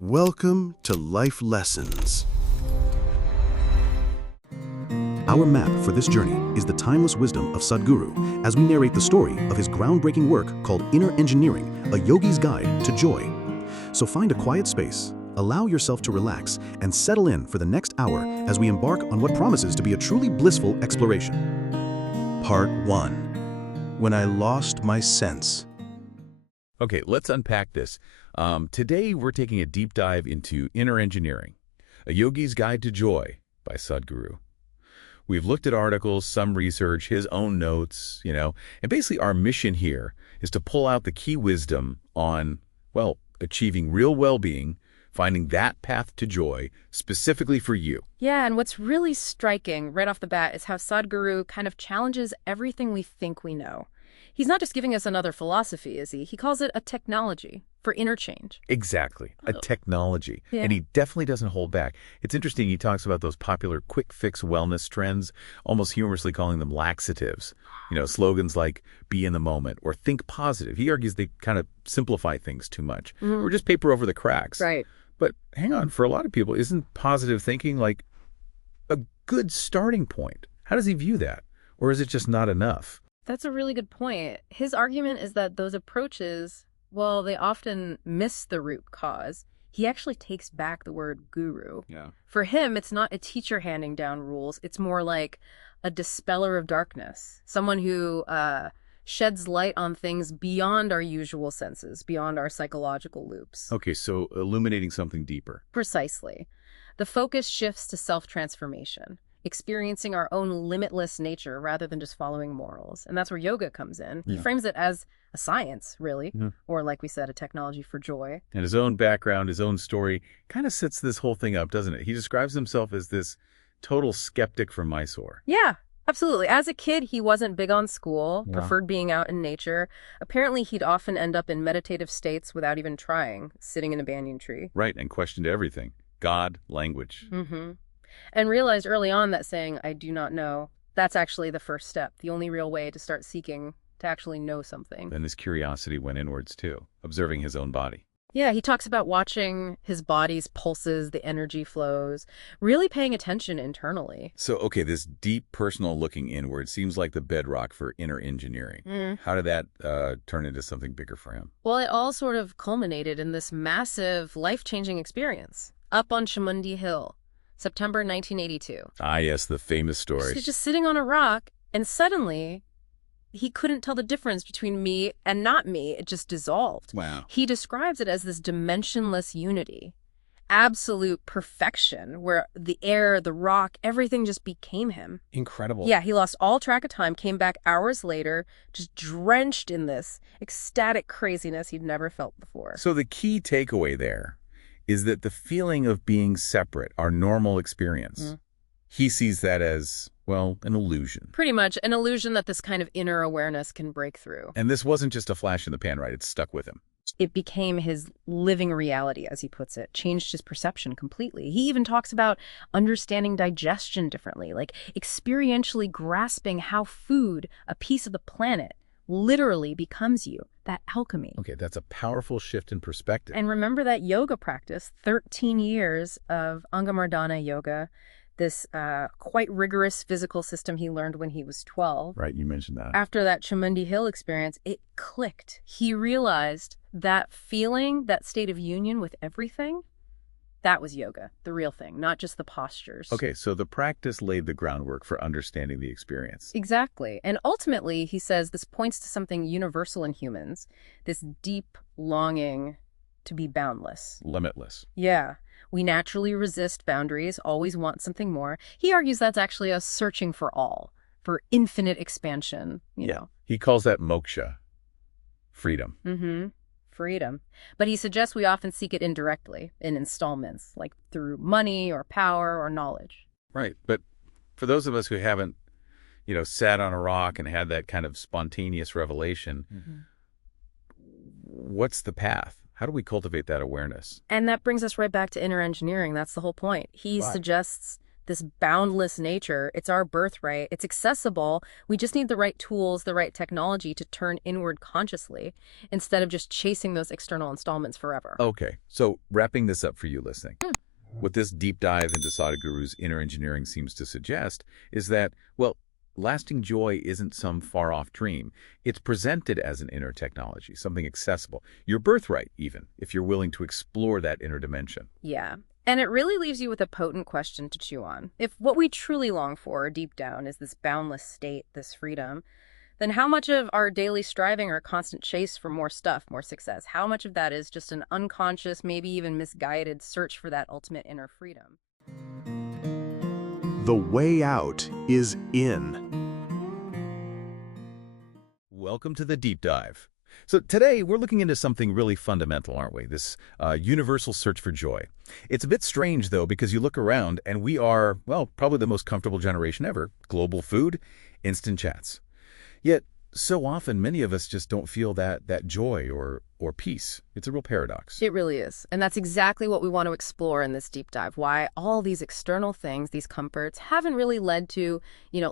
Welcome to Life Lessons. Our map for this journey is the timeless wisdom of Sadhguru as we narrate the story of his groundbreaking work called Inner Engineering, a yogi's guide to joy. So find a quiet space, allow yourself to relax, and settle in for the next hour as we embark on what promises to be a truly blissful exploration. Part 1. When I Lost My Sense. Okay, let's unpack this. Today, we're taking a deep dive into Inner Engineering, a yogi's guide to joy by Sadhguru. We've looked at articles, some research, his own notes, and basically our mission here is to pull out the key wisdom on, well, achieving real well-being, finding that path to joy specifically for you. Yeah, and what's really striking right off the bat is how Sadhguru kind of challenges everything we think we know. He's not just giving us another philosophy, is he? He calls it a technology for interchange. Exactly, a technology. Yeah. And he definitely doesn't hold back. It's interesting, he talks about those popular quick fix wellness trends, almost humorously calling them laxatives. Slogans like be in the moment or think positive. He argues they kind of simplify things too much or just paper over the cracks. Right. But hang on, for a lot of people, isn't positive thinking like a good starting point? How does he view that? Or is it just not enough? That's a really good point. His argument is that those approaches, well, they often miss the root cause. He actually takes back the word guru. Yeah. For him, it's not a teacher handing down rules. It's more like a dispeller of darkness, someone who sheds light on things beyond our usual senses, beyond our psychological loops. Okay, so illuminating something deeper. Precisely. The focus shifts to self-transformation, experiencing our own limitless nature rather than just following morals. And that's where yoga comes in. He frames it as a science, really, or like we said, a technology for joy. And his own background, his own story kind of sets this whole thing up, doesn't it? He describes himself as this total skeptic from Mysore. Yeah, absolutely. As a kid, he wasn't big on school, preferred being out in nature. Apparently, he'd often end up in meditative states without even trying, sitting in a banyan tree. Right, and questioned everything. God, language. And realized early on that saying, I do not know, that's actually the first step, the only real way to start seeking to actually know something. Then his curiosity went inwards too, observing his own body. Yeah, he talks about watching his body's pulses, the energy flows, really paying attention internally. So, okay, this deep personal looking inward seems like the bedrock for inner engineering. How did that turn into something bigger for him? Well, it all sort of culminated in this massive, life-changing experience up on Chamundi Hill, September 1982. Ah, yes, the famous story. He's just sitting on a rock, and suddenly he couldn't tell the difference between me and not me. It just dissolved. Wow. He describes it as this dimensionless unity, absolute perfection, where the air, the rock, everything just became him. Incredible. Yeah, he lost all track of time, came back hours later, just drenched in this ecstatic craziness he'd never felt before. So the key takeaway there is that the feeling of being separate, our normal experience, he sees that as, well, an illusion. Pretty much an illusion that this kind of inner awareness can break through. And this wasn't just a flash in the pan, right? It stuck with him. It became his living reality, as he puts it, changed his perception completely. He even talks about understanding digestion differently, like experientially grasping how food, a piece of the planet, literally becomes you, that alchemy. Okay, that's a powerful shift in perspective. And remember that yoga practice, 13 years of Angamardana yoga, this quite rigorous physical system he learned when he was 12. Right, you mentioned that. After that Chamundi Hill experience, it clicked. He realized that feeling, that state of union with everything, that was yoga, the real thing, not just the postures. Okay, so the practice laid the groundwork for understanding the experience. Exactly. And ultimately, he says this points to something universal in humans, this deep longing to be boundless. Limitless. Yeah. We naturally resist boundaries, always want something more. He argues that's actually us searching for all, for infinite expansion, you know. He calls that moksha, freedom. Freedom. But he suggests we often seek it indirectly, in installments, like through money or power or knowledge. Right, but for those of us who haven't, sat on a rock and had that kind of spontaneous revelation, what's the path? How do we cultivate that awareness? And that brings us right back to inner engineering. That's the whole point. He suggests this boundless nature. It's our birthright. It's accessible. We just need the right tools, the right technology to turn inward consciously instead of just chasing those external installments forever. Okay, so wrapping this up for you listening. What this deep dive into Sadhguru's inner engineering seems to suggest is that, well, lasting joy isn't some far-off dream. It's presented as an inner technology, something accessible. Your birthright, even, if you're willing to explore that inner dimension. Yeah. And it really leaves you with a potent question to chew on. If what we truly long for deep down is this boundless state, this freedom, then how much of our daily striving or constant chase for more stuff, more success, how much of that is just an unconscious, maybe even misguided search for that ultimate inner freedom? The way out is in. Welcome to the deep dive. So today we're looking into something really fundamental, aren't we? This universal search for joy. It's a bit strange, though, because you look around and we are, well, probably the most comfortable generation ever. Global food, instant chats. Yet, so often, many of us just don't feel that joy or peace. It's a real paradox. It really is. And that's exactly what we want to explore in this deep dive. Why all these external things, these comforts, haven't really led to,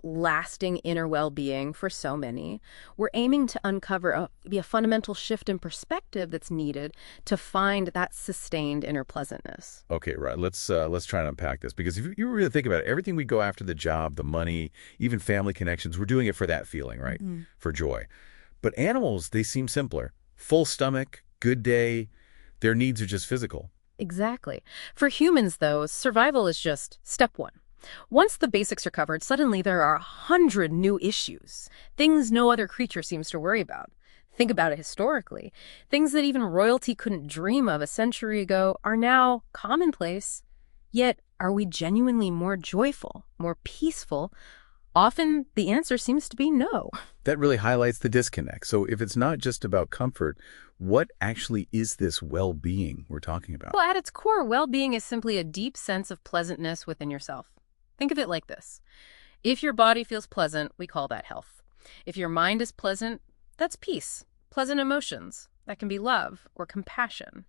lasting inner well-being for so many. We're aiming to uncover a fundamental shift in perspective that's needed to find that sustained inner pleasantness. Okay, right. Let's try and unpack this, because if you really think about it, everything we go after, the job, the money, even family connections, we're doing it for that feeling, right? Mm-hmm. For joy. But animals, they seem simpler. Full stomach, good day, their needs are just physical. Exactly. For humans, though, survival is just step one. Once the basics are covered, suddenly there are 100 new issues, things no other creature seems to worry about. Think about it historically. Things that even royalty couldn't dream of a century ago are now commonplace. Yet, are we genuinely more joyful, more peaceful? Often, the answer seems to be no. That really highlights the disconnect. So if it's not just about comfort, what actually is this well-being we're talking about? Well, at its core, well-being is simply a deep sense of pleasantness within yourself. Think of it like this. If your body feels pleasant, we call that health. If your mind is pleasant, that's peace, pleasant emotions. That can be love or compassion.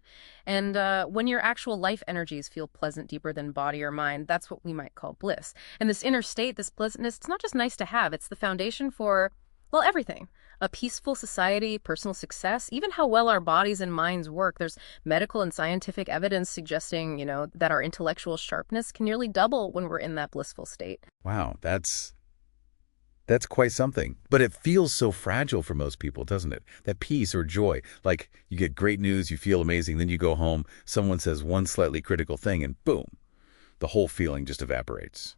And when your actual life energies feel pleasant deeper than body or mind, that's what we might call bliss. And this inner state, this pleasantness, it's not just nice to have. It's the foundation for, well, everything. A peaceful society, personal success, even how well our bodies and minds work. There's medical and scientific evidence suggesting, that our intellectual sharpness can nearly double when we're in that blissful state. Wow, that's quite something. But it feels so fragile for most people, doesn't it? That peace or joy. Like, you get great news, you feel amazing, then you go home, someone says one slightly critical thing, and boom, the whole feeling just evaporates.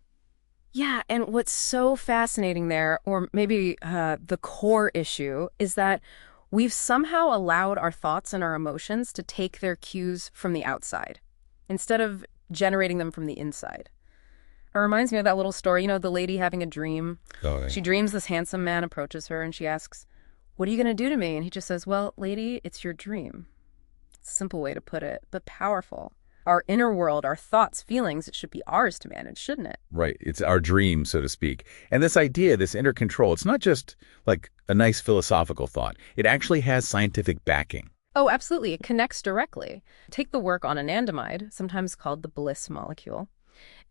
Yeah, and what's so fascinating there, or maybe the core issue, is that we've somehow allowed our thoughts and our emotions to take their cues from the outside, instead of generating them from the inside. It reminds me of that little story, the lady having a dream. Oh, She dreams this handsome man approaches her and she asks, "What are you going to do to me?" And he just says, "Well, lady, it's your dream." It's a simple way to put it, but powerful. Our inner world, our thoughts, feelings, it should be ours to manage, shouldn't it? Right. It's our dream, so to speak. And this idea, this inner control, it's not just like a nice philosophical thought. It actually has scientific backing. Oh, absolutely. It connects directly. Take the work on anandamide, sometimes called the bliss molecule.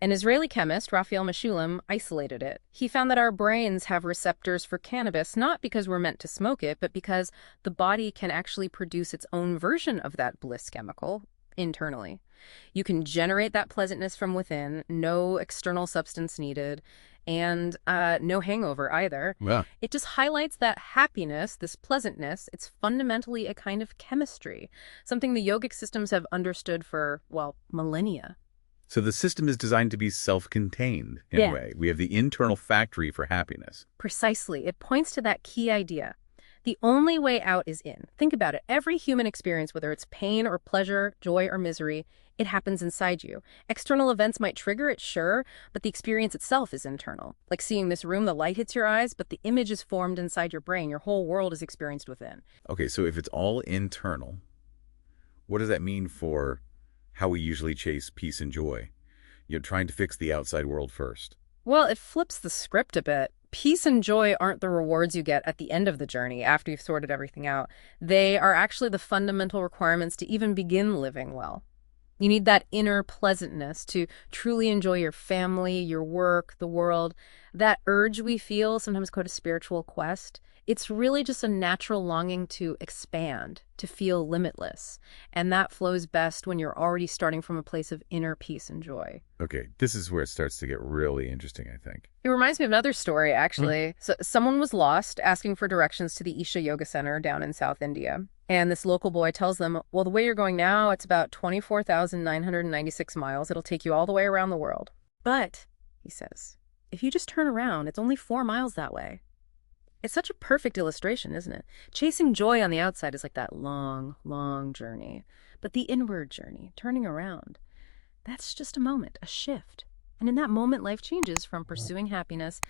An Israeli chemist, Raphael Mechoulam, isolated it. He found that our brains have receptors for cannabis, not because we're meant to smoke it, but because the body can actually produce its own version of that bliss chemical internally. You can generate that pleasantness from within, no external substance needed, and no hangover either. Yeah. It just highlights that happiness, this pleasantness, it's fundamentally a kind of chemistry, something the yogic systems have understood for, well, millennia. So the system is designed to be self-contained in a way. We have the internal factory for happiness. Precisely. It points to that key idea. The only way out is in. Think about it. Every human experience, whether it's pain or pleasure, joy or misery, it happens inside you. External events might trigger it, sure, but the experience itself is internal. Like seeing this room, the light hits your eyes, but the image is formed inside your brain. Your whole world is experienced within. Okay, so if it's all internal, what does that mean for how we usually chase peace and joy? Trying to fix the outside world first. Well, it flips the script a bit. Peace and joy aren't the rewards you get at the end of the journey after you've sorted everything out. They are actually the fundamental requirements to even begin living well. You need that inner pleasantness to truly enjoy your family, your work, the world. That urge we feel, sometimes called a spiritual quest, it's really just a natural longing to expand, to feel limitless. And that flows best when you're already starting from a place of inner peace and joy. Okay, this is where it starts to get really interesting, I think. It reminds me of another story, actually. So someone was lost asking for directions to the Isha Yoga Center down in South India. And this local boy tells them, well, the way you're going now, it's about 24,996 miles. It'll take you all the way around the world. But, he says, if you just turn around, it's only 4 miles that way. It's such a perfect illustration, isn't it? Chasing joy on the outside is like that long, long journey. But the inward journey, turning around, that's just a moment, a shift. And in that moment, life changes from pursuing happiness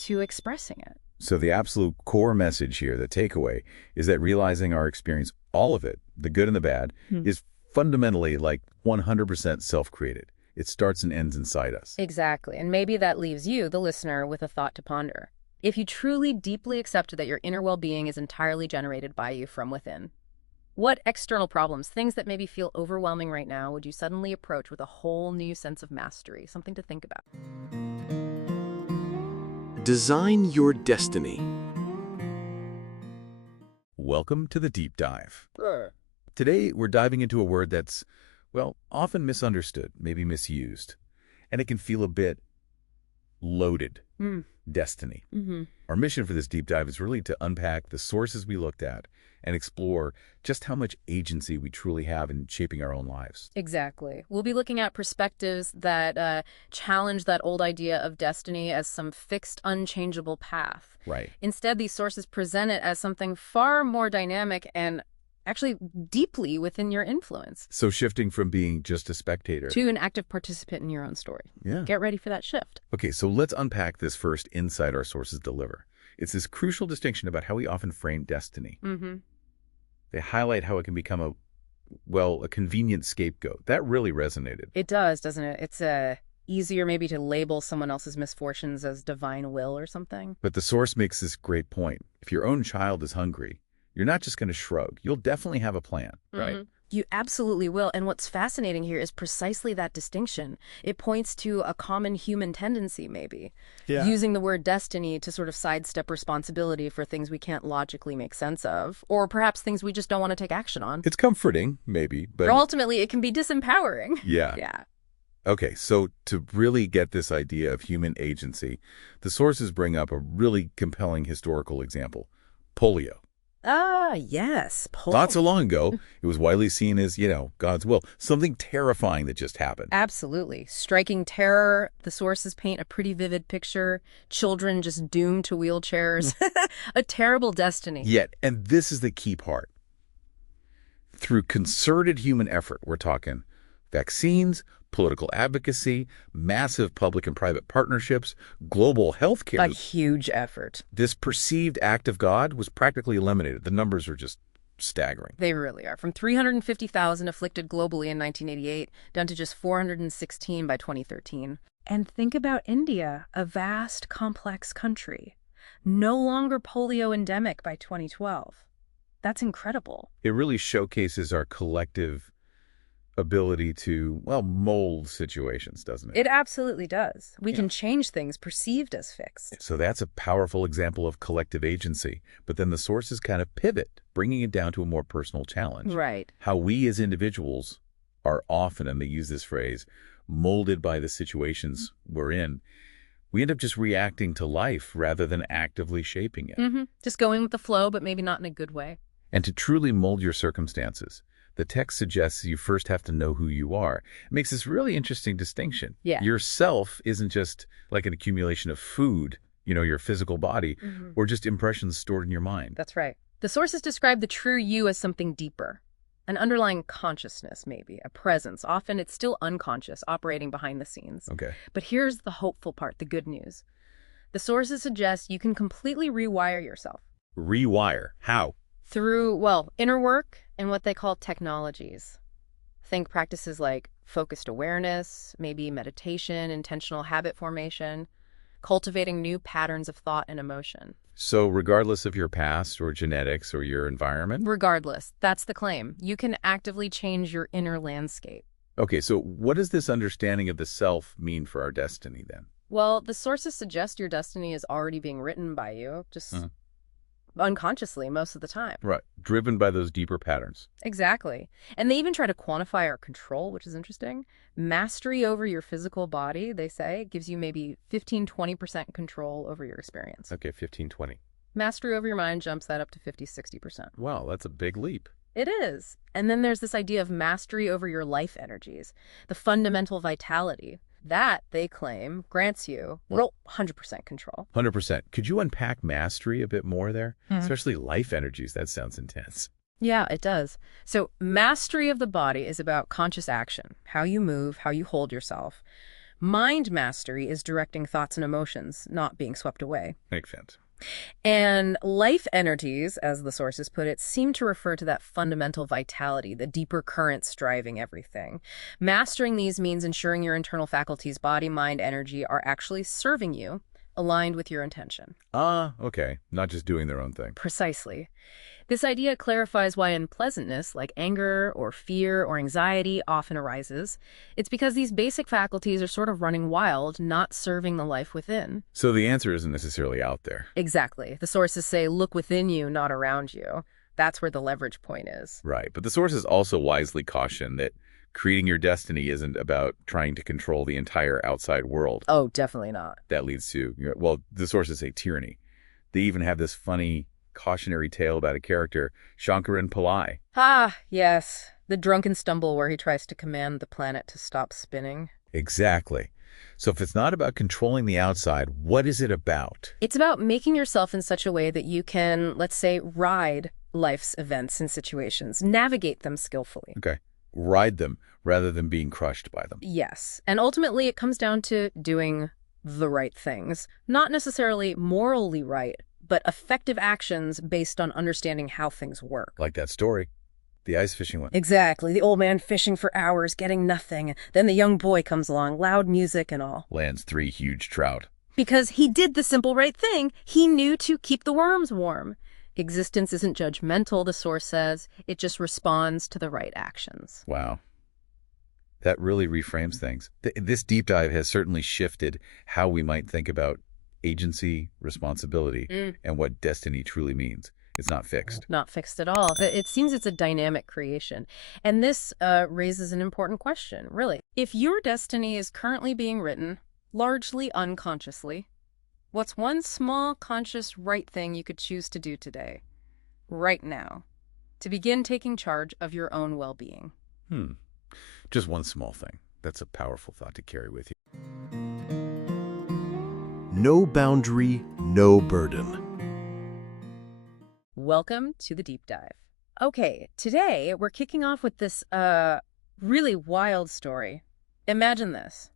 to expressing it. So the absolute core message here, the takeaway, is that realizing our experience, all of it, the good and the bad, is fundamentally like 100% self-created. It starts and ends inside us. Exactly. And maybe that leaves you, the listener, with a thought to ponder. If you truly deeply accept that your inner well-being is entirely generated by you from within, what external problems, things that maybe feel overwhelming right now, would you suddenly approach with a whole new sense of mastery? Something to think about. Design your destiny. Welcome to the Deep Dive. Today, we're diving into a word that's, well, often misunderstood, maybe misused, and it can feel a bit loaded. Destiny. Our mission for this deep dive is really to unpack the sources we looked at and explore just how much agency we truly have in shaping our own lives. Exactly. We'll be looking at perspectives that challenge that old idea of destiny as some fixed, unchangeable path. Right. Instead, these sources present it as something far more dynamic and actually deeply within your influence. So shifting from being just a spectator To an active participant in your own story. Yeah. Get ready for that shift. Okay, so let's unpack this first insight our sources deliver. It's this crucial distinction about how we often frame destiny. They highlight how it can become a convenient scapegoat. That really resonated. It does, doesn't it? It's easier maybe to label someone else's misfortunes as divine will or something. But the source makes this great point. If your own child is hungry, you're not just going to shrug. You'll definitely have a plan, right? You absolutely will. And what's fascinating here is precisely that distinction. It points to a common human tendency, maybe. Using the word destiny to sort of sidestep responsibility for things we can't logically make sense of, or perhaps things we just don't want to take action on. It's comforting, maybe, but Or ultimately, it can be disempowering. yeah. Okay, so to really get this idea of human agency, the sources bring up a really compelling historical example, polio. Ah, yes. Not so long ago, it was widely seen as, God's will. Something terrifying that just happened. Absolutely. Striking terror. The sources paint a pretty vivid picture. Children just doomed to wheelchairs. A terrible destiny. Yet, and this is the key part, through concerted human effort, we're talking vaccines, political advocacy, massive public and private partnerships, global healthcare. A huge effort. This perceived act of God was practically eliminated. The numbers are just staggering. They really are. From 350,000 afflicted globally in 1988 down to just 416 by 2013. And think about India, a vast, complex country. No longer polio endemic by 2012. That's incredible. It really showcases our collective ability to, mold situations, doesn't it? It absolutely does. We can change things perceived as fixed. So that's a powerful example of collective agency. But then the sources kind of pivot, bringing it down to a more personal challenge. Right. How we as individuals are often, and they use this phrase, molded by the situations we're in. We end up just reacting to life rather than actively shaping it. Just going with the flow, but maybe not in a good way. And to truly mold your circumstances, the text suggests you first have to know who you are. It makes this really interesting distinction. Yeah. Yourself isn't just like an accumulation of food, your physical body, or just impressions stored in your mind. That's right. The sources describe the true you as something deeper. An underlying consciousness, maybe, a presence. Often it's still unconscious, operating behind the scenes. Okay. But here's the hopeful part, the good news. The sources suggest you can completely rewire yourself. Rewire. How? Through, inner work and what they call technologies. Think practices like focused awareness, maybe meditation, intentional habit formation, cultivating new patterns of thought and emotion. So regardless of your past or genetics or your environment? Regardless, that's the claim. You can actively change your inner landscape. Okay, so what does this understanding of the self mean for our destiny then? Well, the sources suggest your destiny is already being written by you, just Mhm. unconsciously most of the time. Right, driven by those deeper patterns. Exactly. And they even try to quantify our control, which is interesting. Mastery over your physical body, they say, gives you maybe 15–20% control over your experience. Okay, 15, 20. Mastery over your mind jumps that up to 50–60%. Wow, that's a big leap. It is. And then there's this idea of mastery over your life energies, the fundamental vitality. That, they claim, grants you 100% control. 100%. Could you unpack mastery a bit more there? Mhm. Especially life energies. That sounds intense. Yeah, it does. So mastery of the body is about conscious action, how you move, how you hold yourself. Mind mastery is directing thoughts and emotions, not being swept away. Makes sense. And life energies, as the sources put it, seem to refer to that fundamental vitality, the deeper currents driving everything. Mastering these means ensuring your internal faculties, body, mind, energy, are actually serving you, aligned with your intention. Okay. Not just doing their own thing. Precisely. This idea clarifies why unpleasantness, like anger or fear or anxiety, often arises. It's because these basic faculties are sort of running wild, not serving the life within. So the answer isn't necessarily out there. Exactly. The sources say, look within you, not around you. That's where the leverage point is. Right. But the sources also wisely caution that creating your destiny isn't about trying to control the entire outside world. Oh, definitely not. That leads to, well, the sources say tyranny. They even have this funny cautionary tale about a character, Shankaran Pillai. Ah, yes. The drunken stumble where he tries to command the planet to stop spinning. Exactly. So if it's not about controlling the outside, what is it about? It's about making yourself in such a way that you can, let's say, ride life's events and situations, navigate them skillfully. Okay. Ride them rather than being crushed by them. Yes. And ultimately, it comes down to doing the right things. Not necessarily morally right, but effective actions based on understanding how things work. Like that story, the ice fishing one. Exactly. The old man fishing for hours, getting nothing. Then the young boy comes along, loud music and all. Lands 3 huge trout. Because he did the simple right thing. He knew to keep the worms warm. Existence isn't judgmental, the source says. It just responds to the right actions. Wow. That really reframes things. This deep dive has certainly shifted how we might think about agency, responsibility, and what destiny truly means. It's not fixed. Not fixed at all. It seems it's a dynamic creation. And this raises an important question, really. If your destiny is currently being written, largely unconsciously, what's one small, conscious, right thing you could choose to do today, right now, to begin taking charge of your own well-being? Just one small thing. That's a powerful thought to carry with you. No boundary, no burden. Welcome to the deep dive. Okay, today we're kicking off with this really wild story. Imagine this.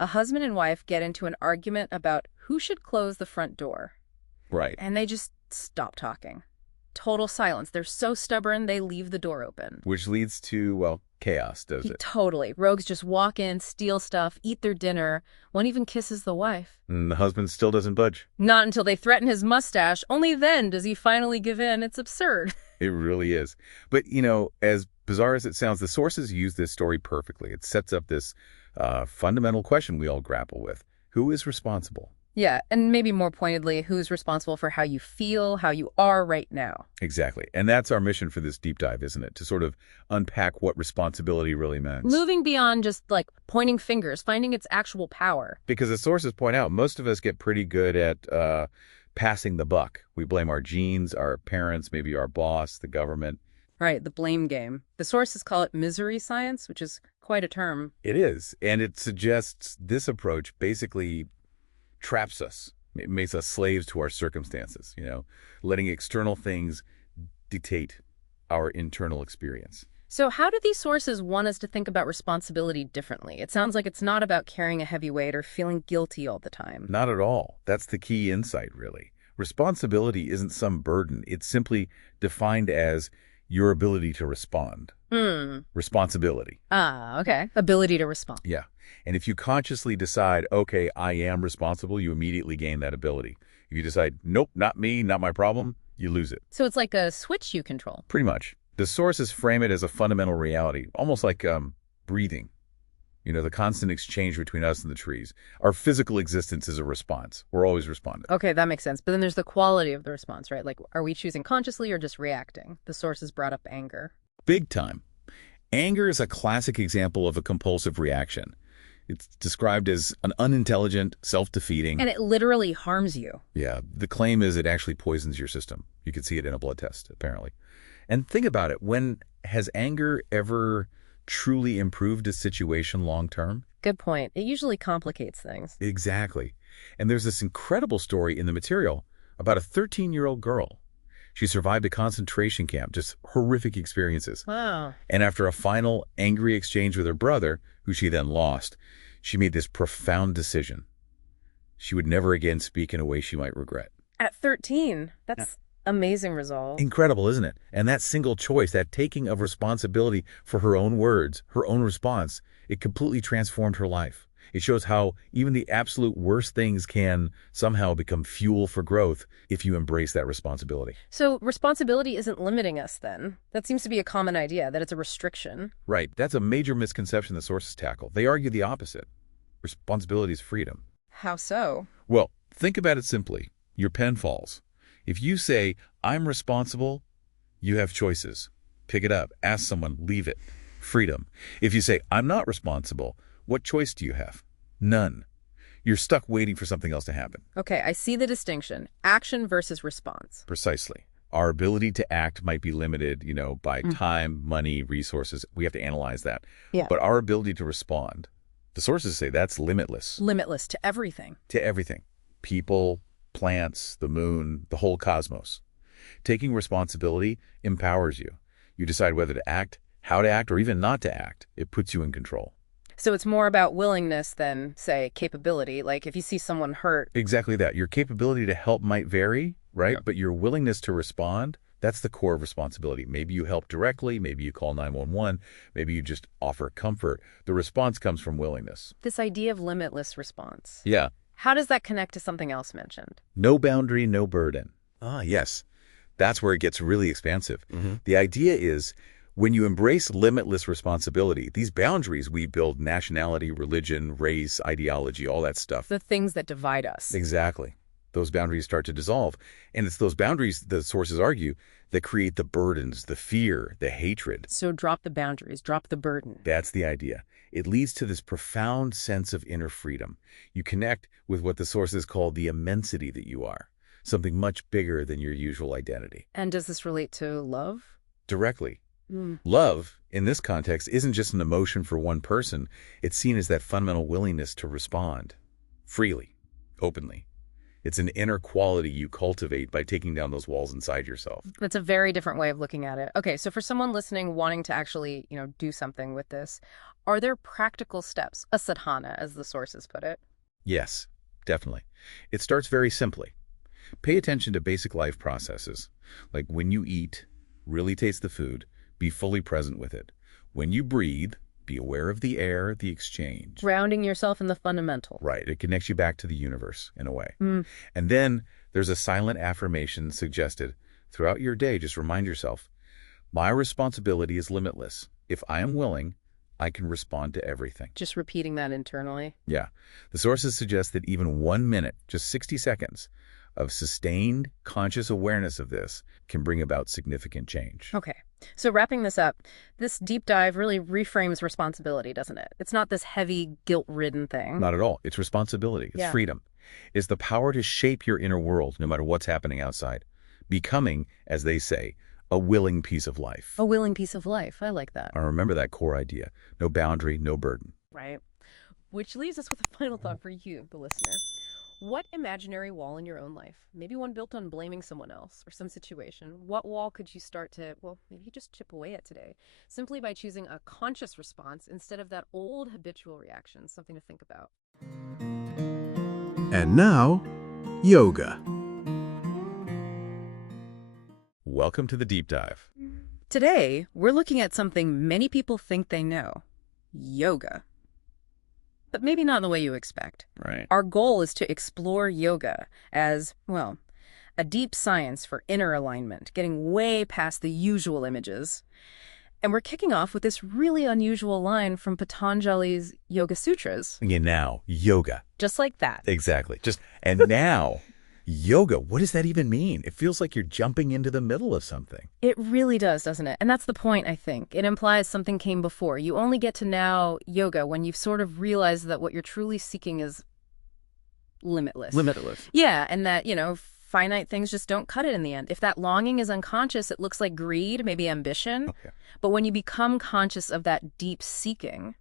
A husband and wife get into an argument about who should close the front door. Right. And they just stop talking. Total silence. They're so stubborn, they leave the door open. Which leads to, well, chaos, does it? Totally. Rogues just walk in, steal stuff, eat their dinner. One even kisses the wife. And the husband still doesn't budge. Not until they threaten his mustache. Only then does he finally give in. It's absurd. It really is. But, as bizarre as it sounds, the sources use this story perfectly. It sets up this fundamental question we all grapple with. Who is responsible? Yeah, and maybe more pointedly, who's responsible for how you feel, how you are right now? Exactly. And that's our mission for this deep dive, isn't it? To sort of unpack what responsibility really means. Moving beyond just, like, pointing fingers, finding its actual power. Because as sources point out, most of us get pretty good at passing the buck. We blame our genes, our parents, maybe our boss, the government. Right, the blame game. The sources call it misery science, which is quite a term. It is. And it suggests this approach basically traps us. It makes us slaves to our circumstances, letting external things dictate our internal experience. So how do these sources want us to think about responsibility differently? It sounds like it's not about carrying a heavy weight or feeling guilty all the time. Not at all. That's the key insight, really. Responsibility isn't some burden. It's simply defined as your ability to respond. Responsibility. Ah, okay. Ability to respond. Yeah. And if you consciously decide, okay, I am responsible, you immediately gain that ability. If you decide, nope, not me, not my problem, you lose it. So it's like a switch you control. Pretty much. The sources frame it as a fundamental reality, almost like breathing. The constant exchange between us and the trees. Our physical existence is a response. We're always responding. Okay, that makes sense. But then there's the quality of the response, right? Like, are we choosing consciously or just reacting? The sources brought up anger. Big time. Anger is a classic example of a compulsive reaction. It's described as an unintelligent, self-defeating. And it literally harms you. Yeah, the claim is it actually poisons your system. You can see it in a blood test, apparently. And think about it. When has anger ever truly improved a situation long-term? Good point. It usually complicates things. Exactly. And there's this incredible story in the material about a 13-year-old girl. She survived a concentration camp, just horrific experiences. Wow. And after a final angry exchange with her brother, who she then lost, she made this profound decision. She would never again speak in a way she might regret. At 13, that's amazing resolve. Incredible, isn't it? And that single choice, that taking of responsibility for her own words, her own response, it completely transformed her life. It shows how even the absolute worst things can somehow become fuel for growth if you embrace that responsibility. So responsibility isn't limiting us then. That seems to be a common idea, that it's a restriction. Right. That's a major misconception the sources tackle. They argue the opposite. Responsibility is freedom. How so? Well, think about it simply. Your pen falls. If you say, I'm responsible, you have choices. Pick it up, ask someone, leave it. Freedom. If you say, I'm not responsible, what choice do you have? None. You're stuck waiting for something else to happen. Okay, I see the distinction. Action versus response. Precisely. Our ability to act might be limited, by time, money, resources. We have to analyze that. Yeah. But our ability to respond, the sources say that's limitless. Limitless to everything. To everything. People, plants, the moon, the whole cosmos. Taking responsibility empowers you. You decide whether to act, how to act, or even not to act. It puts you in control. So it's more about willingness than, say, capability. Like if you see someone hurt. Exactly that. Your capability to help might vary, right? Yeah. But your willingness to respond, that's the core of responsibility. Maybe you help directly, maybe you call 911, maybe you just offer comfort. The response comes from willingness. This idea of limitless response. Yeah. How does that connect to something else mentioned? No boundary, no burden. Ah, yes. That's where it gets really expansive. The idea is when you embrace limitless responsibility, these boundaries we build, nationality, religion, race, ideology, all that stuff. The things that divide us. Exactly. Those boundaries start to dissolve. And it's those boundaries, the sources argue, that create the burdens, the fear, the hatred. So drop the boundaries, drop the burden. That's the idea. It leads to this profound sense of inner freedom. You connect with what the sources call the immensity that you are, something much bigger than your usual identity. And does this relate to love? Directly. Love, in this context, isn't just an emotion for one person. It's seen as that fundamental willingness to respond freely, openly. It's an inner quality you cultivate by taking down those walls inside yourself. That's a very different way of looking at it. Okay, so for someone listening wanting to actually, do something with this, are there practical steps, a sadhana, as the sources put it? Yes, definitely. It starts very simply. Pay attention to basic life processes, like when you eat, really taste the food, be fully present with it. When you breathe, be aware of the air, the exchange. Grounding yourself in the fundamental. Right. It connects you back to the universe in a way. And then there's a silent affirmation suggested. Throughout your day, just remind yourself, my responsibility is limitless. If I am willing, I can respond to everything. Just repeating that internally. Yeah. The sources suggest that even 1 minute, just 60 seconds, of sustained conscious awareness of this can bring about significant change. Okay. So wrapping this up, this deep dive really reframes responsibility, doesn't it? It's not this heavy, guilt-ridden thing. Not at all. It's responsibility. It's freedom. It's the power to shape your inner world no matter what's happening outside. Becoming, as they say, a willing piece of life. A willing piece of life. I like that. I remember that core idea. No boundary, no burden. Right. Which leaves us with a final thought for you, the listener. What imaginary wall in your own life, maybe one built on blaming someone else or some situation, what wall could you start to, maybe just chip away at today, simply by choosing a conscious response instead of that old habitual reaction? Something to think about. And now, yoga. Welcome to the deep dive. Today, we're looking at something many people think they know, yoga. But maybe not in the way you expect. Right. Our goal is to explore yoga as, a deep science for inner alignment, getting way past the usual images. And we're kicking off with this really unusual line from Patanjali's Yoga Sutras. Yeah, now, yoga. Just like that. Exactly. And now, yoga. What does that even mean? It feels like you're jumping into the middle of something. It really does, doesn't it? And that's the point, I think. It implies something came before. You only get to now yoga when you've sort of realized that what you're truly seeking is limitless. Limitless. Yeah, and that, finite things just don't cut it in the end. If that longing is unconscious, it looks like greed, maybe ambition. Okay. But when you become conscious of that deep seeking,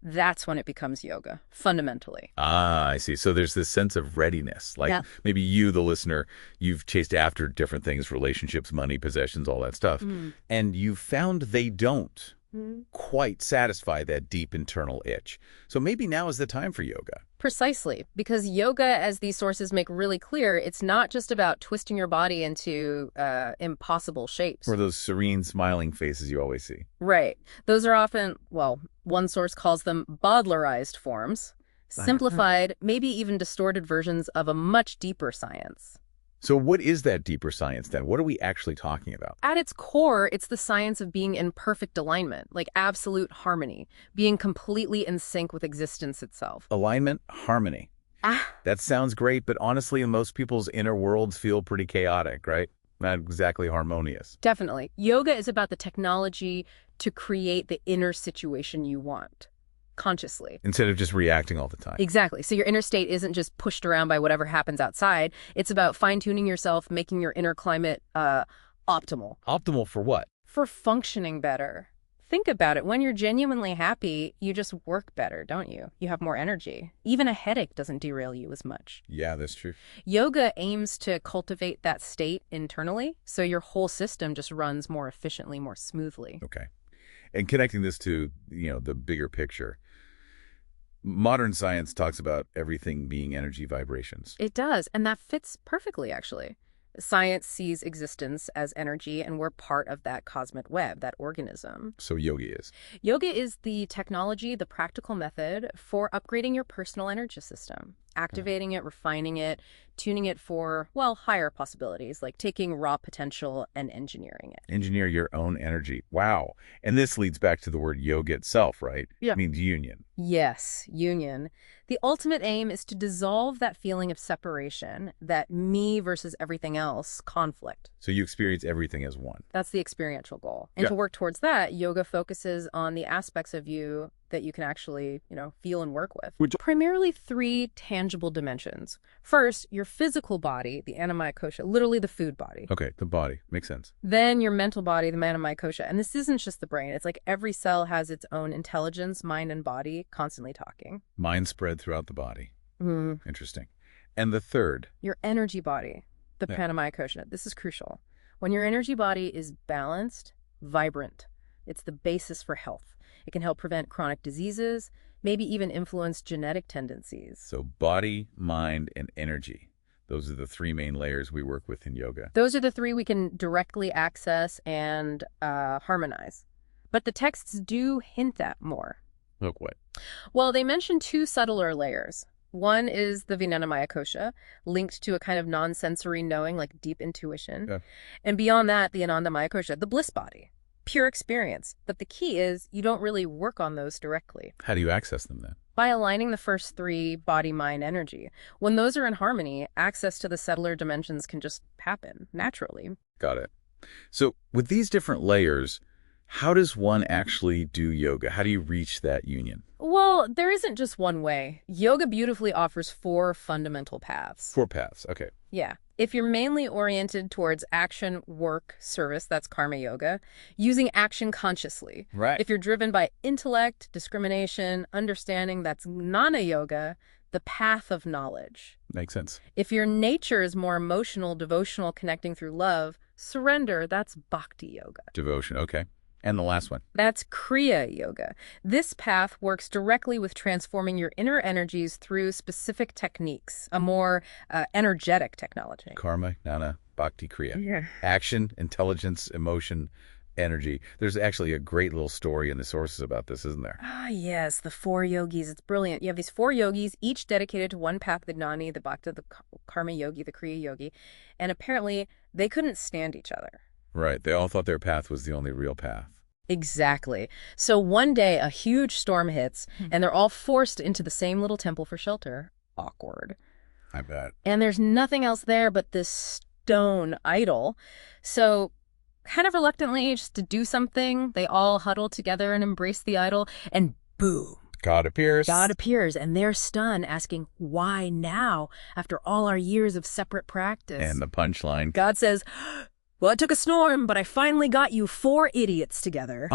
that's when it becomes yoga, fundamentally. Ah, I see. So there's this sense of readiness. Like maybe you, the listener, you've chased after different things, relationships, money, possessions, all that stuff. And you found they don't quite satisfy that deep internal itch. So maybe now is the time for yoga. Precisely, because yoga, as these sources make really clear, it's not just about twisting your body into impossible shapes. Or those serene, smiling faces you always see. Right. Those are often, well, one source calls them Bowdlerized forms, simplified, maybe even distorted versions of a much deeper science. So what is that deeper science then? What are we actually talking about? At its core, it's the science of being in perfect alignment, like absolute harmony, being completely in sync with existence itself. Alignment, harmony. That sounds great, but honestly, most people's inner worlds feel pretty chaotic, right? Not exactly harmonious. Definitely. Yoga is about the technology to create the inner situation you want, consciously. Instead of just reacting all the time. Exactly. So your inner state isn't just pushed around by whatever happens outside. It's about fine-tuning yourself, making your inner climate optimal. Optimal for what? For functioning better. Think about it. When you're genuinely happy, you just work better, don't you? You have more energy. Even a headache doesn't derail you as much. Yeah, that's true. Yoga aims to cultivate that state internally, so your whole system just runs more efficiently, more smoothly. Okay. And connecting this to, the bigger picture, modern science talks about everything being energy vibrations. It does, and that fits perfectly, actually. Science sees existence as energy, and we're part of that cosmic web, that organism. So yoga is. Yoga is the technology, the practical method for upgrading your personal energy system, activating it, refining it, tuning it for, higher possibilities, like taking raw potential and engineering it. Engineer your own energy. Wow. And this leads back to the word yoga itself, right? Yeah. It means union. Yes, union. The ultimate aim is to dissolve that feeling of separation, that me versus everything else conflict. So you experience everything as one. That's the experiential goal. And to work towards that, yoga focuses on the aspects of you that you can actually, feel and work with. Primarily 3 tangible dimensions. First, your physical body, the Annamaya Kosha, literally the food body. Okay, the body. Makes sense. Then your mental body, the Manamaya Kosha. And this isn't just the brain. It's like every cell has its own intelligence, mind and body, constantly talking. Mind spread throughout the body. Interesting. And the third? Your energy body, the Pranamaya Kosha. This is crucial. When your energy body is balanced, vibrant, it's the basis for health. It can help prevent chronic diseases, maybe even influence genetic tendencies. So body, mind, and energy. Those are the 3 main layers we work with in yoga. Those are the 3 we can directly access and harmonize. But the texts do hint at more. Look what? Well, they mention 2 subtler layers. One is the Vijnanamaya Kosha, linked to a kind of non-sensory knowing, like deep intuition. Yeah. And beyond that, the Anandamaya Kosha, the bliss body. Pure experience. But the key is you don't really work on those directly. How do you access them then? By aligning the first 3, body, mind, energy. When those are in harmony, access to the subtler dimensions can just happen naturally. Got it. So with these different layers, how does one actually do yoga? How do you reach that union? Well, there isn't just one way. Yoga beautifully offers 4 fundamental paths. 4 paths. Okay. Yeah. If you're mainly oriented towards action, work, service, that's karma yoga, using action consciously. Right. If you're driven by intellect, discrimination, understanding, that's jnana yoga, the path of knowledge. Makes sense. If your nature is more emotional, devotional, connecting through love, surrender, that's bhakti yoga. Devotion. Okay. And the last one? That's Kriya Yoga. This path works directly with transforming your inner energies through specific techniques, a more energetic technology. Karma, jnana, bhakti, kriya. Yeah. Action, intelligence, emotion, energy. There's actually a great little story in the sources about this, isn't there? Ah, yes, the 4 yogis. It's brilliant. You have these 4 yogis, each dedicated to one path, the Gnani, the Bhakti, the Karma Yogi, the Kriya Yogi. And apparently, they couldn't stand each other. Right. They all thought their path was the only real path. Exactly. So one day a huge storm hits, and they're all forced into the same little temple for shelter. Awkward. I bet. And there's nothing else there but this stone idol. So kind of reluctantly, just to do something, they all huddle together and embrace the idol, and boom. God appears. God appears, and they're stunned, asking, why now, after all our years of separate practice? And the punchline. God says, well, it took a storm, but I finally got you 4 idiots together.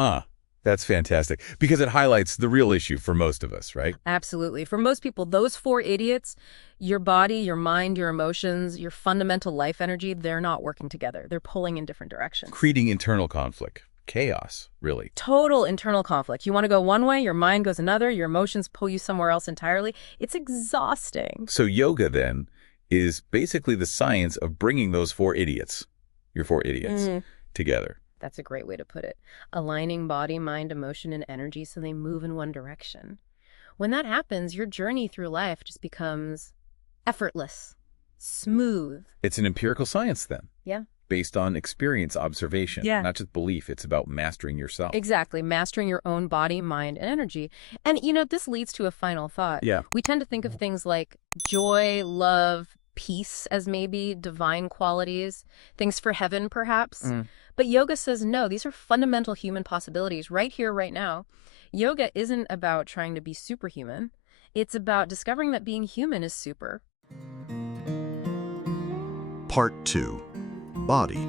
That's fantastic, because it highlights the real issue for most of us, right? Absolutely. For most people, those 4 idiots, your body, your mind, your emotions, your fundamental life energy, they're not working together. They're pulling in different directions. Creating internal conflict. Chaos, really. Total internal conflict. You want to go one way, your mind goes another, your emotions pull you somewhere else entirely. It's exhausting. So yoga, then, is basically the science of bringing those 4 idiots, your 4 idiots, together. That's a great way to put it. Aligning body, mind, emotion, and energy so they move in one direction. When that happens, your journey through life just becomes effortless, smooth. It's an empirical science, then. Yeah. Based on experience, observation, Yeah. not just belief. It's about mastering yourself. Exactly. Mastering your own body, mind, and energy. And, this leads to a final thought. Yeah. We tend to think of things like joy, love, peace as maybe divine qualities, things for heaven, perhaps. But yoga says no, these are fundamental human possibilities right here, right now. Yoga isn't about trying to be superhuman. It's about discovering that being human is super. Part 2. Body.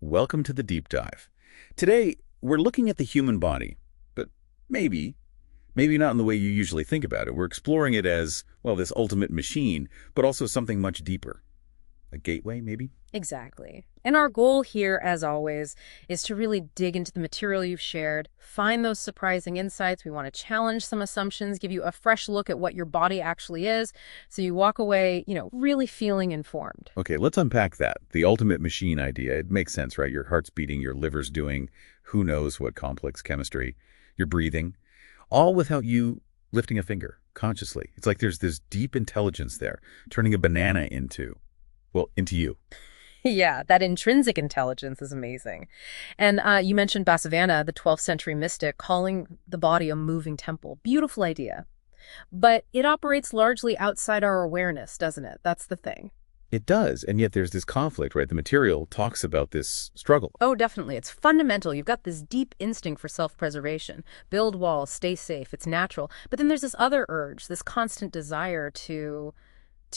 Welcome to the deep dive. Today, we're looking at the human body, but maybe not in the way you usually think about it. We're exploring it as, well, this ultimate machine, but also something much deeper. A gateway, maybe? Exactly. And our goal here, as always, is to really dig into the material you've shared, find those surprising insights. We want to challenge some assumptions, give you a fresh look at what your body actually is, so you walk away, really feeling informed. Okay, let's unpack that. The ultimate machine idea. It makes sense, right? Your heart's beating, your liver's doing who knows what complex chemistry, you're breathing, all without you lifting a finger consciously. It's like there's this deep intelligence there, turning a banana into you. Yeah, that intrinsic intelligence is amazing. And you mentioned Basavana, the 12th century mystic, calling the body a moving temple. Beautiful idea. But it operates largely outside our awareness, doesn't it? That's the thing. It does, and yet there's this conflict, right? The material talks about this struggle. Oh, definitely. It's fundamental. You've got this deep instinct for self-preservation. Build walls, stay safe. It's natural. But then there's this other urge, this constant desire to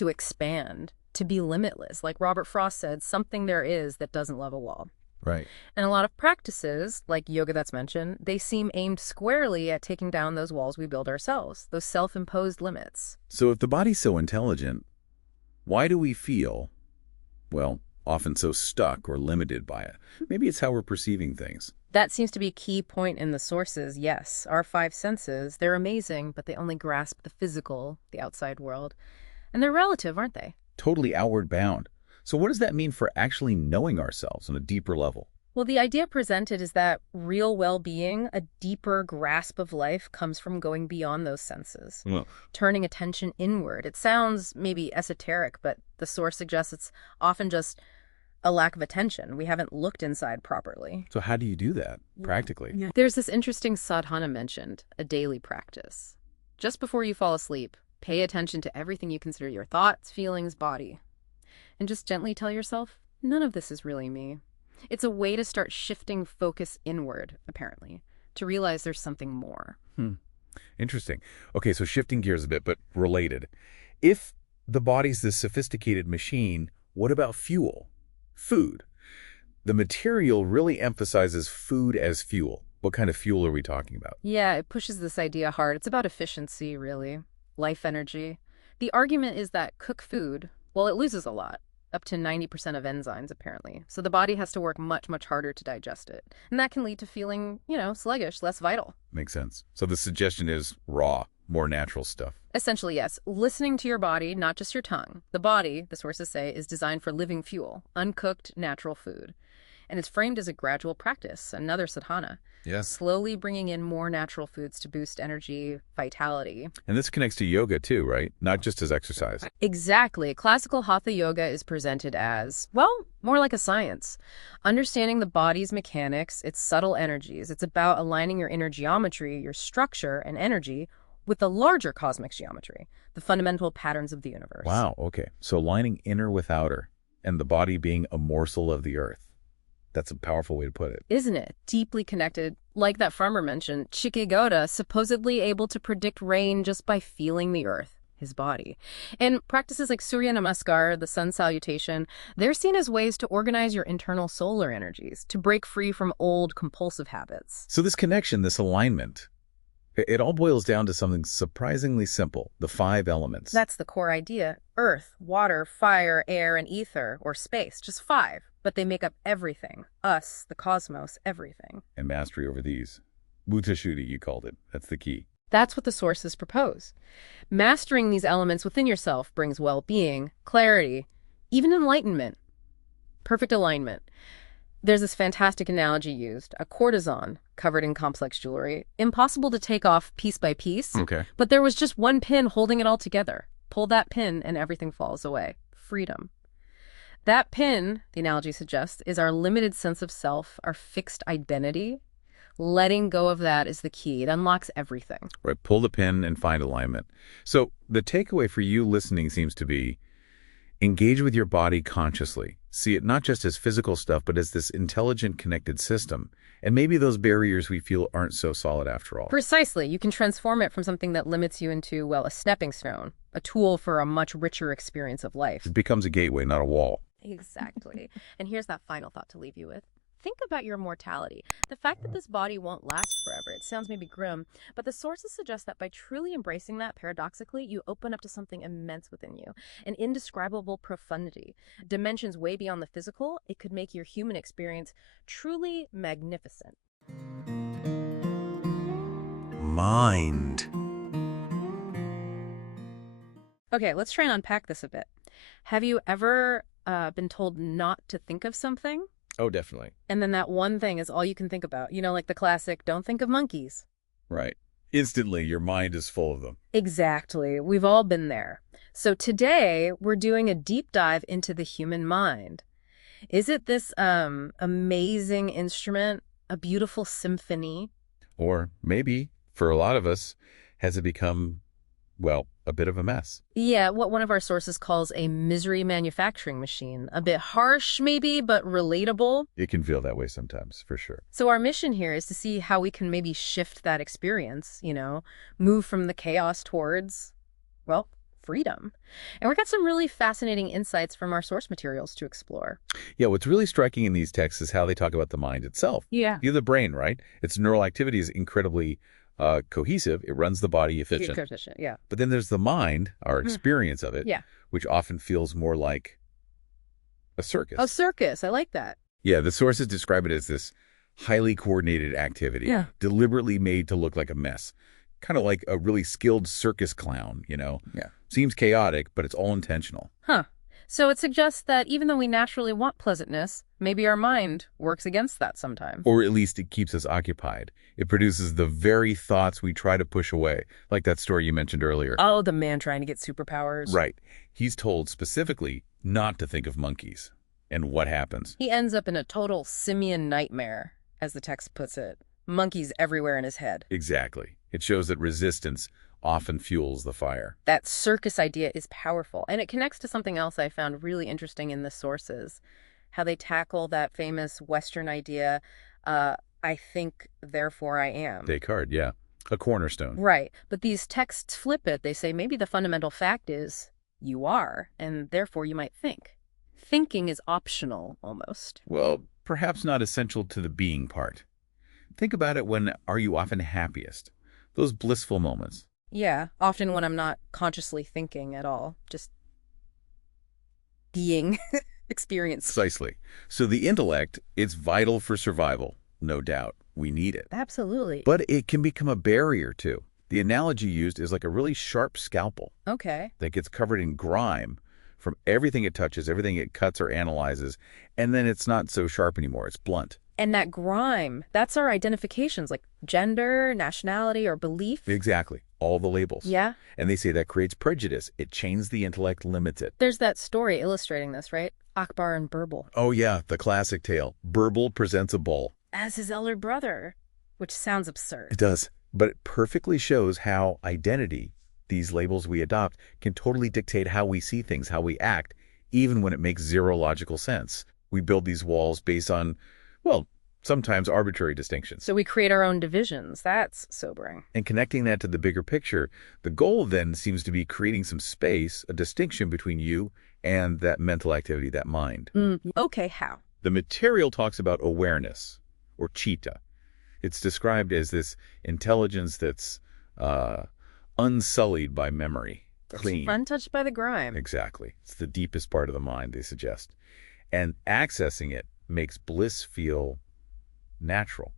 expand, to be limitless. Like Robert Frost said, something there is that doesn't love a wall. Right. And a lot of practices, like yoga that's mentioned, they seem aimed squarely at taking down those walls we build ourselves, those self-imposed limits. So if the body's so intelligent, why do we feel, often so stuck or limited by it? Maybe it's how we're perceiving things. That seems to be a key point in the sources. Yes, our 5 senses, they're amazing, but they only grasp the physical, the outside world. And they're relative, aren't they? Totally outward bound. So what does that mean for actually knowing ourselves on a deeper level? Well, the idea presented is that real well-being, a deeper grasp of life, comes from going beyond those senses, turning attention inward. It sounds maybe esoteric, but the source suggests it's often just a lack of attention. We haven't looked inside properly. So how do you do that practically? Yeah. There's this interesting sadhana mentioned, a daily practice. Just before you fall asleep, pay attention to everything you consider your thoughts, feelings, body. And just gently tell yourself, none of this is really me. It's a way to start shifting focus inward, apparently, to realize there's something more. Interesting. Okay, so shifting gears a bit, but related. If the body's this sophisticated machine, what about fuel? Food. The material really emphasizes food as fuel. What kind of fuel are we talking about? Yeah, it pushes this idea hard. It's about efficiency, really. Life energy. The argument is that cooked food, it loses a lot. Up to 90% of enzymes, apparently. So the body has to work much, much harder to digest it. And that can lead to feeling, sluggish, less vital. Makes sense. So the suggestion is raw, more natural stuff. Essentially, yes. Listening to your body, not just your tongue. The body, the sources say, is designed for living fuel, uncooked, natural food. And it's framed as a gradual practice, another sadhana, Yes. slowly bringing in more natural foods to boost energy, vitality. And this connects to yoga too, right? Not just as exercise. Exactly. Classical hatha yoga is presented as, well, more like a science. Understanding the body's mechanics, its subtle energies. It's about aligning your inner geometry, your structure and energy with the larger cosmic geometry, the fundamental patterns of the universe. Wow, okay. So lining inner with outer, and the body being a morsel of the earth. That's a powerful way to put it. Isn't it? Deeply connected. Like that farmer mentioned, Chikegoda, supposedly able to predict rain just by feeling the earth, his body. And practices like Surya Namaskar, the sun salutation, they're seen as ways to organize your internal solar energies, to break free from old compulsive habits. So this connection, this alignment, it all boils down to something surprisingly simple, the 5 elements. That's the core idea. Earth, water, fire, air, and ether, or space. Just 5. But they make up everything. Us, the cosmos, everything. And mastery over these. Bhutashuddhi, you called it. That's the key. That's what the sources propose. Mastering these elements within yourself brings well-being, clarity, even enlightenment. Perfect alignment. There's this fantastic analogy used, a courtesan covered in complex jewelry, impossible to take off piece by piece, Okay. but there was just one pin holding it all together. Pull that pin and everything falls away. Freedom. That pin, the analogy suggests, is our limited sense of self, our fixed identity. Letting go of that is the key. It unlocks everything. Right, pull the pin and find alignment. So the takeaway for you listening seems to be engage with your body consciously. See it not just as physical stuff, but as this intelligent, connected system. And maybe those barriers we feel aren't so solid after all. Precisely. You can transform it from something that limits you into, well, a stepping stone, a tool for a much richer experience of life. It becomes a gateway, not a wall. Exactly. And here's that final thought to leave you with. Think about your mortality. The fact that this body won't last forever. It sounds maybe grim, but the sources suggest that by truly embracing that, paradoxically, you open up to something immense within you, an indescribable profundity, dimensions way beyond the physical. It could make your human experience truly magnificent. Mind. Okay, let's try and unpack this a bit. Have you ever been told not to think of something? Oh, definitely. And then that one thing is all you can think about. You know, like the classic, don't think of monkeys. Right. Instantly, your mind is full of them. Exactly. We've all been there. So today, we're doing a deep dive into the human mind. Is it this amazing instrument, a beautiful symphony? Or maybe, for a lot of us, has it become, well, a bit of a mess? Yeah, what one of our sources calls a misery manufacturing machine. A bit harsh, maybe, but relatable. It can feel that way sometimes, for sure. So our mission here is to see how we can maybe shift that experience, you know, move from the chaos towards, well, freedom. And we got some really fascinating insights from our source materials to explore. Yeah, what's really striking in these texts is how they talk about the mind itself. Yeah. You have the brain, right? Its neural activity is incredibly cohesive. It runs the body efficient. Yeah. But then there's the mind, our experience of it, Yeah. which often feels more like a circus. A circus. I like that. Yeah, the sources describe it as this highly coordinated activity, Yeah. deliberately made to look like a mess. Kind of like a really skilled circus clown, you know? Yeah. Seems chaotic, but it's all intentional. Huh. So it suggests that even though we naturally want pleasantness, maybe our mind works against that sometimes. Or at least it keeps us occupied. It produces the very thoughts we try to push away, like that story you mentioned earlier. Oh, the man trying to get superpowers. Right. He's told specifically not to think of monkeys. And what happens? He ends up in a total simian nightmare, as the text puts it. Monkeys everywhere in his head. Exactly. It shows that resistance often fuels the fire. That circus idea is powerful, and it connects to something else I found really interesting in the sources, how they tackle that famous Western idea, I think, therefore I am. Descartes, yeah. A cornerstone. Right, but these texts flip it. They say maybe the fundamental fact is you are, and therefore you might think. Thinking is optional, almost. Well, perhaps not essential to the being part. Think about it when are you often happiest? Those blissful moments. Yeah, often when I'm not consciously thinking at all, just being experienced. Precisely. So the intellect, it's vital for survival, no doubt. We need it. Absolutely. But it can become a barrier too. The analogy used is like a really sharp scalpel Okay. that gets covered in grime from everything it touches, everything it cuts or analyzes, and then it's not so sharp anymore. It's blunt. And that grime, that's our identifications, like gender, nationality, or belief. Exactly. All the labels. Yeah. And they say that creates prejudice. It chains the intellect, limits it. There's that story illustrating this, right? Akbar and Birbal. Oh, yeah, the classic tale. Birbal presents a bull. As his elder brother, which sounds absurd. It does. But it perfectly shows how identity, these labels we adopt, can totally dictate how we see things, how we act, even when it makes zero logical sense. We build these walls based on, well, sometimes arbitrary distinctions. So we create our own divisions. That's sobering. And connecting that to the bigger picture, the goal then seems to be creating some space, a distinction between you and that mental activity, that mind. Okay, how? The material talks about awareness, or chitta. It's described as this intelligence that's unsullied by memory, clean. Untouched by the grime. Exactly. It's the deepest part of the mind, they suggest. And accessing it makes bliss feel natural.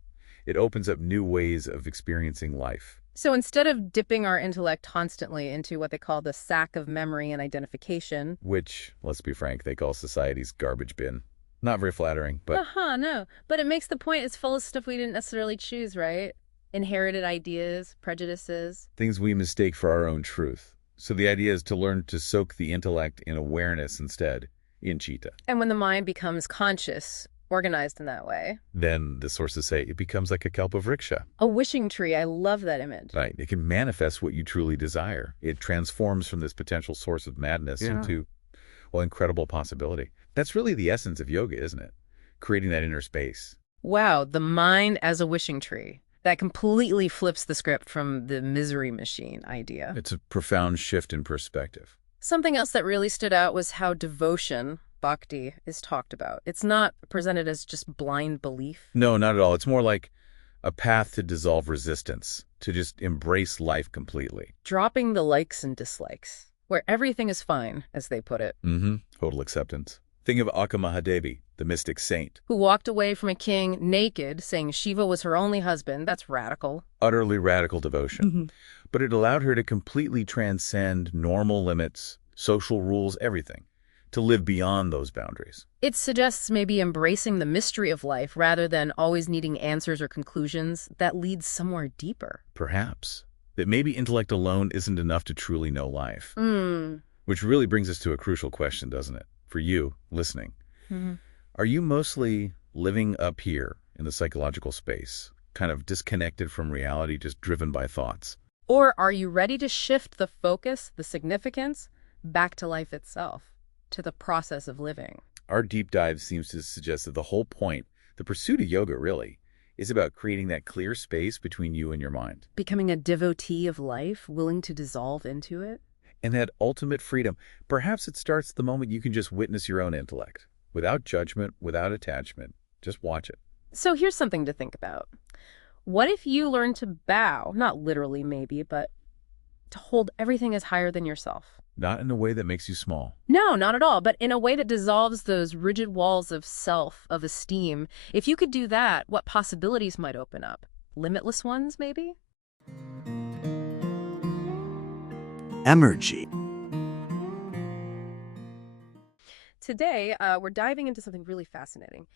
It opens up new ways of experiencing life. So instead of dipping our intellect constantly into what they call the sack of memory and identification. Which, let's be frank, they call society's garbage bin. Not very flattering, but... No. But it makes the point it's full of stuff we didn't necessarily choose, right? Inherited ideas, prejudices. things we mistake for our own truth. So the idea is to learn to soak the intellect in awareness instead, in chitta. And when the mind becomes conscious, organized in that way. Then, the sources say, it becomes like a kalpavriksha. A wishing tree. I love that image. Right. It can manifest what you truly desire. It transforms from this potential source of madness into, well, incredible possibility. That's really the essence of yoga, isn't it? Creating that inner space. Wow, the mind as a wishing tree. That completely flips the script from the misery machine idea. It's a profound shift in perspective. Something else that really stood out was how devotion, bhakti, is talked about. It's not presented as just blind belief. No, not at all. It's more like a path to dissolve resistance, to just embrace life completely. Dropping the likes and dislikes, where everything is fine, as they put it. Total acceptance. Think of Akka Mahadevi, the mystic saint. Who walked away from a king naked, saying Shiva was her only husband. That's radical. Utterly radical devotion. But it allowed her to completely transcend normal limits, social rules, everything, to live beyond those boundaries. It suggests maybe embracing the mystery of life rather than always needing answers or conclusions that leads somewhere deeper. Perhaps. That maybe intellect alone isn't enough to truly know life. Which really brings us to a crucial question, doesn't it? For you, listening. Are you mostly living up here in the psychological space, kind of disconnected from reality, just driven by thoughts? Or are you ready to shift the focus, the significance, back to life itself, to the process of living? Our deep dive seems to suggest that the whole point, the pursuit of yoga really, is about creating that clear space between you and your mind. Becoming a devotee of life, willing to dissolve into it? And that ultimate freedom, perhaps it starts the moment you can just witness your own intellect, without judgment, without attachment. Just watch it. So here's something to think about. What if you learn to bow, not literally maybe, but to hold everything as higher than yourself? Not in a way that makes you small. No, not at all, but in a way that dissolves those rigid walls of self, of esteem. If you could do that, what possibilities might open up? Limitless ones, maybe? Energy. Today, we're diving into something really fascinating.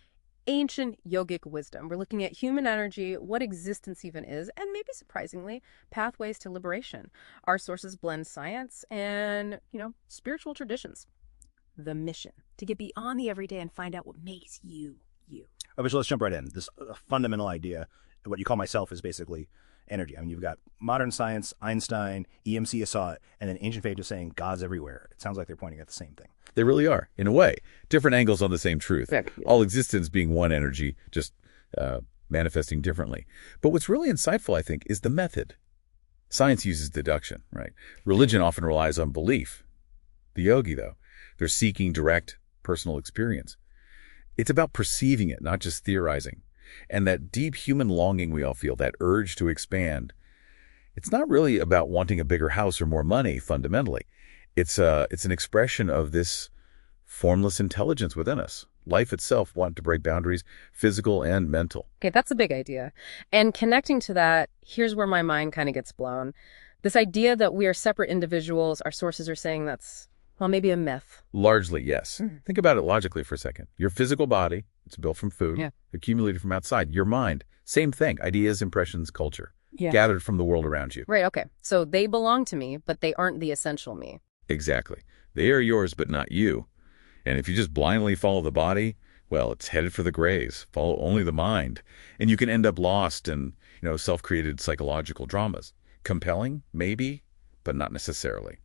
Ancient yogic wisdom. We're looking at human energy, what existence even is, and maybe surprisingly, pathways to liberation. Our sources blend science and, spiritual traditions. The mission, to get beyond the everyday and find out what makes you, you. Okay, so let's jump right in. This fundamental idea, what you call myself, is basically energy. I mean, you've got modern science, Einstein, EMC saw it, and then ancient faith is saying God's everywhere. It sounds like they're pointing at the same thing. They really are, in a way. Different angles on the same truth. Exactly. All existence being one energy, just manifesting differently. But what's really insightful, I think, is the method. Science uses deduction, right? Religion often relies on belief. The yogi, though, they're seeking direct personal experience. It's about perceiving it, not just theorizing. And that deep human longing we all feel, that urge to expand, it's not really about wanting a bigger house or more money, fundamentally. It's an expression of this formless intelligence within us. Life itself wanting to break boundaries, physical and mental. Okay, that's a big idea. And connecting to that, here's where my mind kind of gets blown. This idea that we are separate individuals, our sources are saying that's Well, maybe a myth. Largely, yes. Think about it logically for a second. Your physical body, it's built from food, Yeah. accumulated from outside. Your mind, same thing. Ideas, impressions, culture, Yeah. gathered from the world around you. Right, okay. So they belong to me, but they aren't the essential me. Exactly. They are yours, but not you. And if you just blindly follow the body, well, it's headed for the graves. Follow only the mind. And you can end up lost in, self-created psychological dramas. Compelling, maybe, but not necessarily.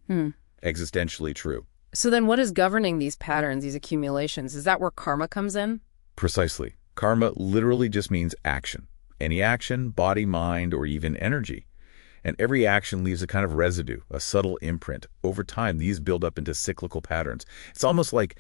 Existentially true. So then what is governing these patterns, these accumulations? Is that where karma comes in? Precisely. Karma literally just means action. Any action, body, mind, or even energy. And every action leaves a kind of residue, a subtle imprint. Over time, these build up into cyclical patterns. It's almost like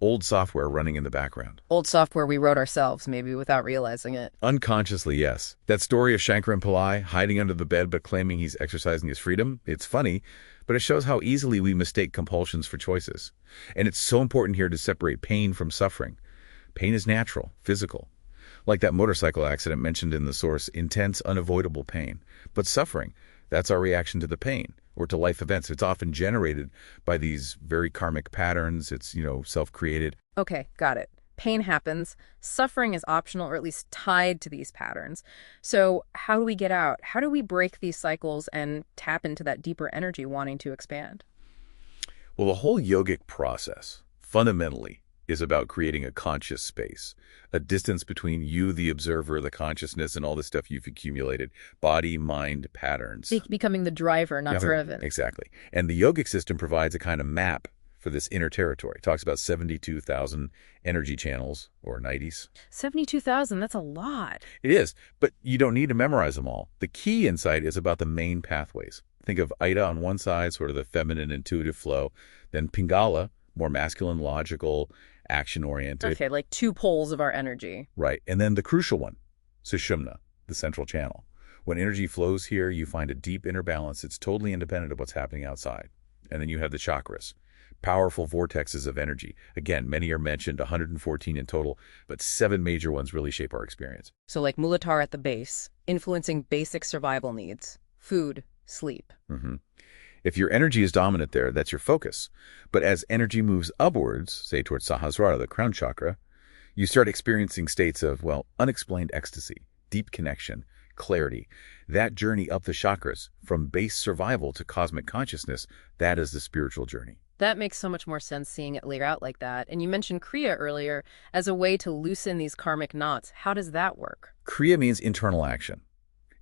old software running in the background. Old software we wrote ourselves, maybe without realizing it. Unconsciously, yes. That story of Shankaran Pillai hiding under the bed but claiming he's exercising his freedom, it's funny, but it shows how easily we mistake compulsions for choices. And it's so important here to separate pain from suffering. Pain is natural, physical. Like that motorcycle accident mentioned in the source, intense, unavoidable pain. But suffering, that's our reaction to the pain or to life events. It's often generated by these very karmic patterns. It's, self-created. Okay, got it. Pain happens. Suffering is optional or at least tied to these patterns. So how do we get out? How do we break these cycles and tap into that deeper energy wanting to expand? Well, the whole yogic process, fundamentally, is about creating a conscious space, a distance between you, the observer, the consciousness, and all the stuff you've accumulated, body, mind, patterns. Becoming the driver, not driven. Exactly. And the yogic system provides a kind of map for this inner territory. It talks about 72,000 energy channels, or 90s. 72,000, that's a lot. It is, but you don't need to memorize them all. The key insight is about the main pathways. Think of Ida on one side, sort of the feminine intuitive flow, then Pingala, more masculine, logical, action-oriented. Okay, like two poles of our energy. Right. And then the crucial one, Sushumna, the central channel. When energy flows here, you find a deep inner balance. It's totally independent of what's happening outside. And then you have the chakras, powerful vortexes of energy. Again, many are mentioned, 114 in total, but 7 major ones really shape our experience. So like Muladhara at the base, influencing basic survival needs, food, sleep. If your energy is dominant there, that's your focus. But as energy moves upwards, say towards Sahasrara, the crown chakra, you start experiencing states of, unexplained ecstasy, deep connection, clarity. That journey up the chakras, from base survival to cosmic consciousness, that is the spiritual journey. That makes so much more sense seeing it laid out like that. And you mentioned Kriya earlier as a way to loosen these karmic knots. How does that work? Kriya means internal action.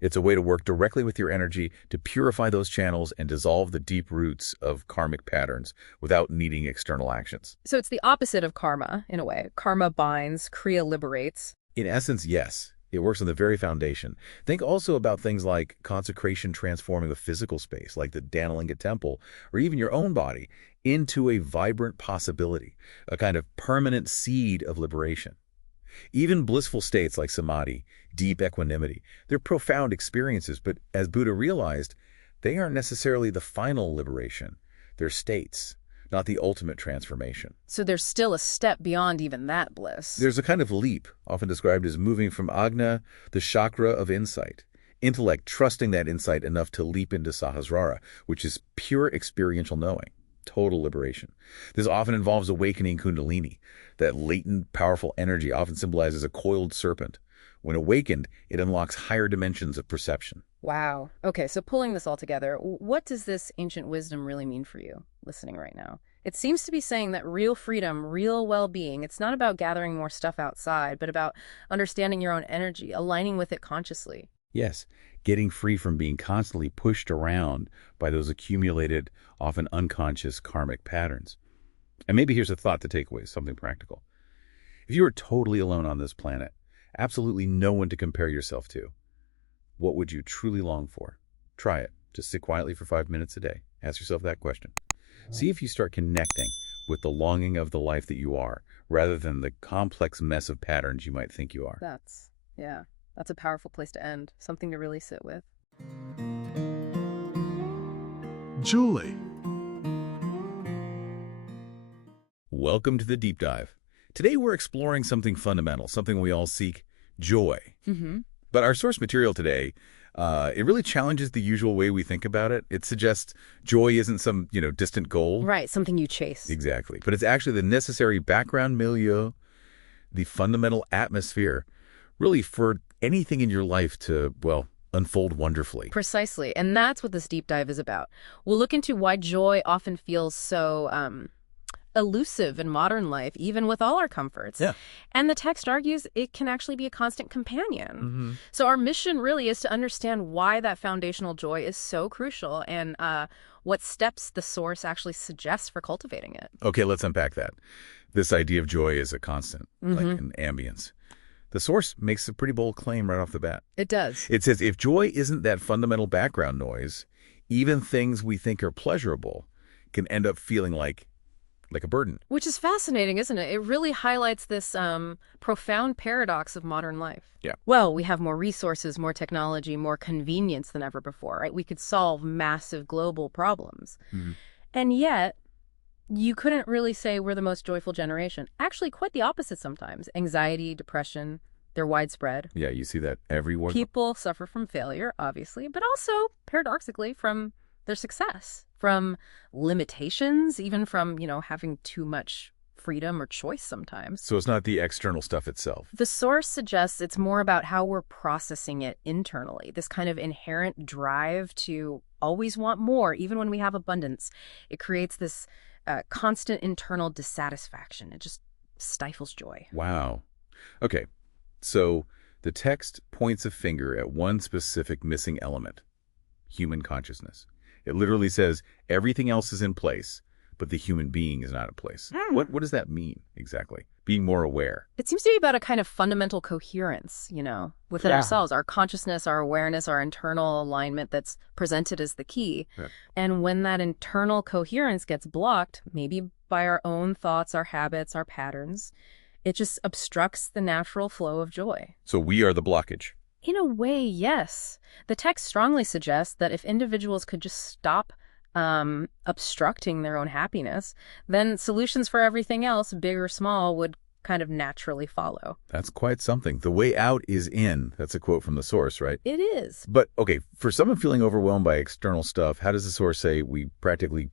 It's a way to work directly with your energy to purify those channels and dissolve the deep roots of karmic patterns without needing external actions. So it's the opposite of karma, in a way. Karma binds, Kriya liberates. In essence, yes. It works on the very foundation. Think also about things like consecration transforming a physical space, like the Danalinga temple, or even your own body, into a vibrant possibility, a kind of permanent seed of liberation. Even blissful states like samadhi, deep equanimity, they're profound experiences, but as Buddha realized, they aren't necessarily the final liberation. They're states, not the ultimate transformation. So there's still a step beyond even that bliss. There's a kind of leap, often described as moving from Agna, the chakra of insight, intellect trusting that insight enough to leap into Sahasrara, which is pure experiential knowing, total liberation. This often involves awakening Kundalini. That latent, powerful energy often symbolizes a coiled serpent. When awakened, it unlocks higher dimensions of perception. Wow. Okay, so pulling this all together, what does this ancient wisdom really mean for you, listening right now? It seems to be saying that real freedom, real well-being, it's not about gathering more stuff outside, but about understanding your own energy, aligning with it consciously. Yes, getting free from being constantly pushed around by those accumulated, often unconscious karmic patterns. And maybe here's a thought to take away, something practical. If you were totally alone on this planet, absolutely no one to compare yourself to, what would you truly long for? Try it. Just sit quietly for 5 minutes a day. Ask yourself that question. See if you start connecting with the longing of the life that you are, rather than the complex mess of patterns you might think you are. That's a powerful place to end. Something to really sit with. Julie. Welcome to the Deep Dive. Today we're exploring something fundamental, something we all seek, joy. But our source material today It really challenges the usual way we think about it. It suggests joy isn't some, distant goal. Right, something you chase. Exactly. But it's actually the necessary background milieu, the fundamental atmosphere, really for anything in your life to, well, unfold wonderfully. Precisely. And that's what this deep dive is about. We'll look into why joy often feels so elusive in modern life, even with all our comforts. Yeah. And the text argues it can actually be a constant companion. So our mission really is to understand why that foundational joy is so crucial and what steps the source actually suggests for cultivating it. Okay, let's unpack that. This idea of joy is a constant, like an ambience. The source makes a pretty bold claim right off the bat. It does. It says if joy isn't that fundamental background noise, even things we think are pleasurable can end up feeling like a burden. Which is fascinating, isn't it? It really highlights this profound paradox of modern life. Yeah. Well, we have more resources, more technology, more convenience than ever before, right? We could solve massive global problems. And yet, you couldn't really say we're the most joyful generation. Actually, quite the opposite sometimes. Anxiety, depression, they're widespread. Yeah, you see that everywhere. People suffer from failure, obviously, but also, paradoxically, from their success, from limitations, even from, having too much freedom or choice sometimes. So it's not the external stuff itself. The source suggests it's more about how we're processing it internally, this kind of inherent drive to always want more, even when we have abundance. It creates this constant internal dissatisfaction. It just stifles joy. Wow. Okay, so the text points a finger at one specific missing element, human consciousness. It literally says everything else is in place, but the human being is not in place. What does that mean exactly? Being more aware. It seems to be about a kind of fundamental coherence, within ourselves, our consciousness, our awareness, our internal alignment that's presented as the key. Yeah. And when that internal coherence gets blocked, maybe by our own thoughts, our habits, our patterns, it just obstructs the natural flow of joy. So we are the blockage. In a way, yes. The text strongly suggests that if individuals could just stop obstructing their own happiness, then solutions for everything else, big or small, would kind of naturally follow. That's quite something. The way out is in. That's a quote from the source, right? It is. But, okay, for someone feeling overwhelmed by external stuff, how does the source say we practically,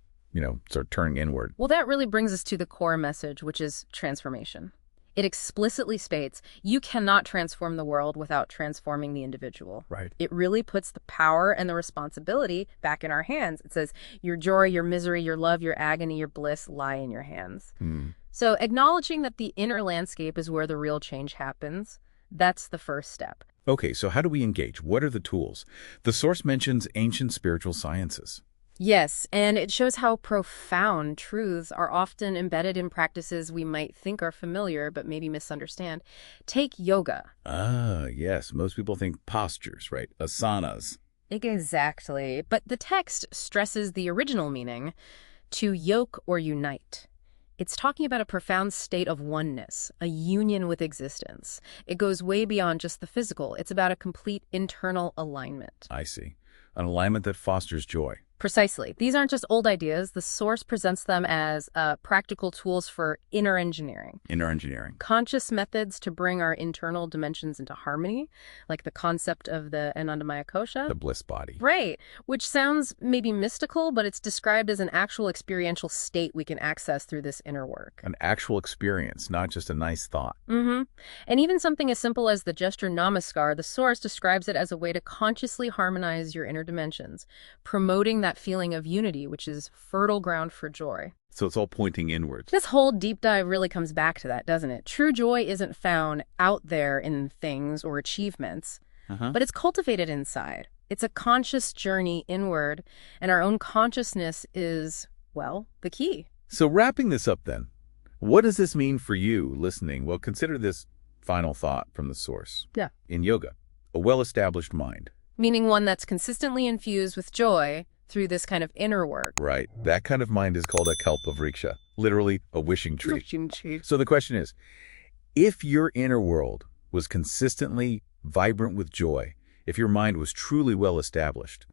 start turning inward? Well, that really brings us to the core message, which is transformation. It explicitly states you cannot transform the world without transforming the individual. Right. It really puts the power and the responsibility back in our hands. It says your joy, your misery, your love, your agony, your bliss lie in your hands. So acknowledging that the inner landscape is where the real change happens, that's the first step. Okay, so how do we engage? What are the tools? The source mentions ancient spiritual sciences. Yes, and it shows how profound truths are often embedded in practices we might think are familiar but maybe misunderstand. Take yoga. Ah, yes. Most people think postures, right? Asanas. Exactly. But the text stresses the original meaning, to yoke or unite. It's talking about a profound state of oneness, a union with existence. It goes way beyond just the physical. It's about a complete internal alignment. I see. An alignment that fosters joy. Precisely. These aren't just old ideas. The source presents them as practical tools for inner engineering. Inner engineering. Conscious methods to bring our internal dimensions into harmony, like the concept of the Anandamaya Kosha. The bliss body. Right, which sounds maybe mystical, but it's described as an actual experiential state we can access through this inner work. An actual experience, not just a nice thought. And even something as simple as the gesture namaskar, the source describes it as a way to consciously harmonize your inner dimensions, promoting that feeling of unity, which is fertile ground for joy. So it's all pointing inwards. This whole deep dive really comes back to that, doesn't it? True joy isn't found out there in things or achievements, but it's cultivated inside. It's a conscious journey inward, and our own consciousness is, well, the key. So wrapping this up then, what does this mean for you listening? Well, consider this final thought from the source. Yeah. In yoga, a well-established mind. Meaning one that's consistently infused with joy through this kind of inner work. Right. That kind of mind is called a kalpavriksha, literally a wishing tree. So the question is, if your inner world was consistently vibrant with joy, if your mind was truly well established,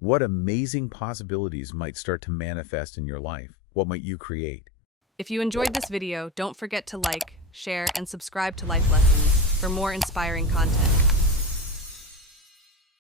what amazing possibilities might start to manifest in your life? What might you create? If you enjoyed this video, don't forget to like, share, and subscribe to Life Lessons for more inspiring content.